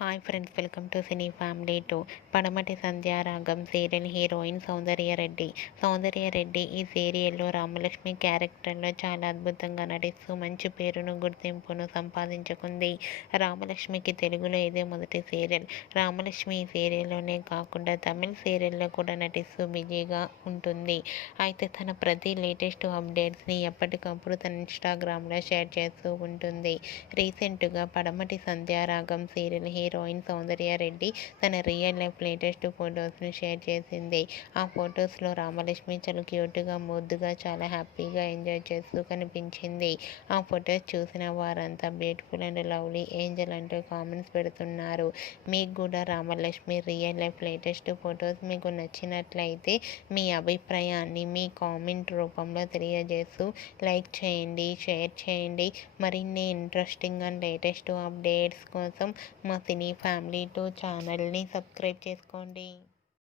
Hi friends, welcome to cine family 2. పడమటి Sandhyaragam serial heroine Soundarya Reddy ఈ సీరియల్లో రామలక్ష్మి క్యారెక్టర్లో చాలా అద్భుతంగా నటిస్తూ మంచి పేరును, గుర్తింపును సంపాదించుకుంది. రామలక్ష్మికి తెలుగులో ఇదే మొదటి సీరియల్. రామలక్ష్మి ఈ సీరియల్లోనే కాకుండా తమిళ సీరియల్లో కూడా నటిస్తూ బిజీగా ఉంటుంది. అయితే తన ప్రతి లేటెస్ట్ అప్డేట్స్ని ఎప్పటికప్పుడు తన ఇన్స్టాగ్రామ్లో షేర్ చేస్తూ ఉంటుంది. రీసెంట్గా పడమటి సంధ్యారాగం సీరియల్ హీరోయిన్ సౌందర్యరెడ్డి తన రియల్ లైఫ్ లేటెస్ట్ ఫొటోస్ని షేర్ చేసింది. ఆ ఫొటోస్లో రామలక్ష్మి చాలా క్యూట్గా, ముద్దుగా, చాలా హ్యాపీగా ఎంజాయ్ చేస్తూ కనిపించింది. ఆ ఫొటోస్ చూసిన వారంతా బ్యూటిఫుల్ అండ్ లవ్లీ ఏంజల్ అంటూ కామెంట్స్ పెడుతున్నారు. మీకు కూడా Ramalakshmi real life latest photos మీకు నచ్చినట్లయితే మీ అభిప్రాయాన్ని మీ కామెంట్ రూపంలో తెలియజేస్తూ లైక్ చేయండి, షేర్ చేయండి. మరిన్ని ఇంట్రెస్టింగ్ అండ్ లేటెస్ట్ అప్డేట్స్ కోసం మా సినీ ఫ్యామిలీ 2 ఛానల్ని సబ్స్క్రైబ్ చేసుకోండి.